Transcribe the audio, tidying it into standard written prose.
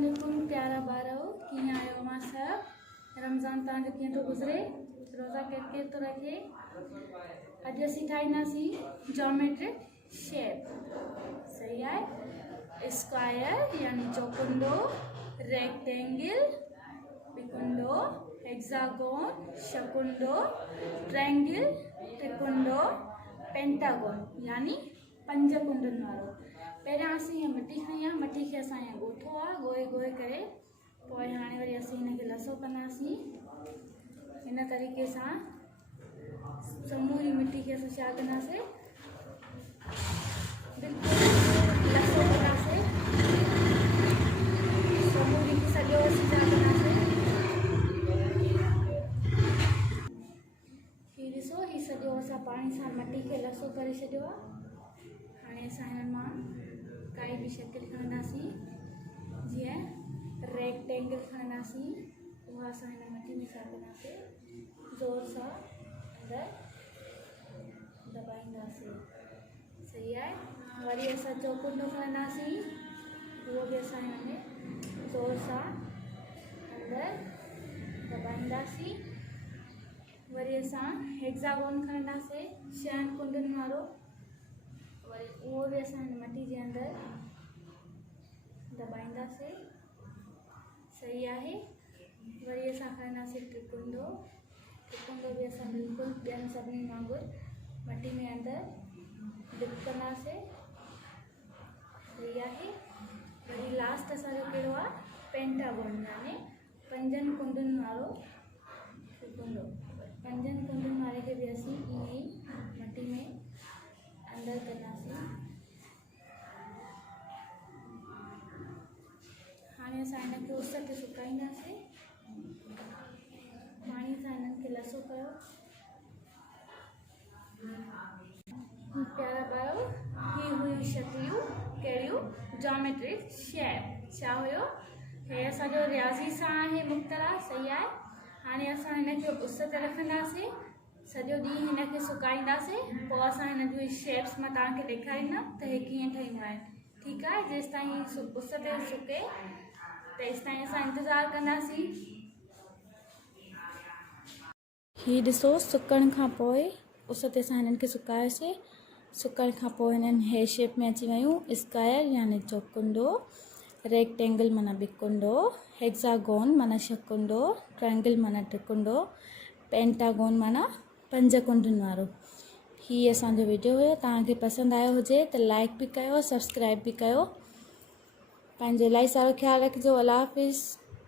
अस्सलामुअलैकुम प्यारा बारो कीअं आहियो मां सभु रमज़ान तव्हांजो कीअं थो गुज़रे रोज़ा केरु थो रखे। अॼु असीं ठाहींदासीं ज्योमेट्रिक शेप। सही आहे। स्क्वायर यानी चौकुंडो, रेक्टेंगल बिकुंडो, हेक्सागोन शकुंडो, ट्रायंगल त्रिकुंडो, पेंटागोन यानी पंज कुंडनि वारो। पहिरियां असीं हीअ मटी खणी आहे, मटी खे असां हीअं ॻोठो आहे, ॻोहे ॻोहे करे पोइ हाणे वरी असीं हिनखे लसो कंदासीं। हिन तरीक़े सां समूरी मिटी खे असां छा कंदासीं, बिल्कुलु लसो कंदासीं। समूरी खे सॼो असीं छा कंदासीं, हीअ ॾिसो हीअ सॼो असां पाणी सां मटी खे लसो करे छॾियो आहे। हाणे असां हिन मां काई भी शक्ल खणंदासीं, जीअं रेक्टेंगल खणंदासीं, उहा असां हिन मटी में छा कंदासीं, ज़ोर सां अंदरि दबाईंदासीं। सही आहे। वरी असां चौकुंडो खणंदासीं, उहो बि असां हिन में ज़ोर सां अंदरि दबाईंदासीं। वरी असां हेक्सागोन खणंदासीं, 6 कुंडनि वारो, वरी उहो बि असां हिन मटी जे अंदरि दबाईंदासीं। सही आहे। वरी असां खणंदासीं त्रिकुंडो, त्रिकुंडो बि असां बिल्कुलु ॿियनि सभिनी वांगुरु मटी में अंदरि डिप कंदासीं। सही आहे। वरी लास्ट असांजो कहिड़ो आहे, पेंटागोन यानी 5 कुंडनि वारो त्रिकुंडो। 5 कुंडनि वारे खे बि असीं ईअं ई मटी में अंदरि कंदासीं। हाणे असां हिनखे उस ते सुकाईंदासीं। पाणी सां हिननि खे लसो कयो। प्यारा ॿारो, ही हुयूं शक्लियूं कहिड़ियूं, ज्योमेट्रिक शेप। छा हुयो, हे असांजो रियाज़ी सां आहे मुख़्तरा। सही आहे। हाणे असां हिनखे उस ते रखंदासीं, सॼो ॾींहुं हिनखे सुकाईंदासीं, पोइ असां हिन जूं शेप्स मां तव्हांखे ॾेखारींदमि त हे कीअं ठहींदियूं आहिनि। ठीकु आहे। जेसि ताईं उस ते सुके तेसि ताईं असां इंतज़ारु कंदासीं। हीअ ॾिसो, सुकण खां पोइ उस ते असां हिननि खे सुकायोसीं। सुकण खां पोइ हिननि हे शेप में अची वियूं। स्क्वायर यानी चौकुंडो, रेक्टेंगल माना बिकुंडो, हेक्सागोन माना शकुंडो, ट्रायंगल माना त्रिकुंडो, पेंटागोन माना 5 कुंडनि वारो। हीअ असांजो वीडियो हुयो। तव्हांखे पसंदि आयो हुजे त लाइक बि कयो, सब्सक्राइब बि कयो। पंहिंजो इलाही सारो ख्यालु रखिजो। अल्लाह हाफ़िज़।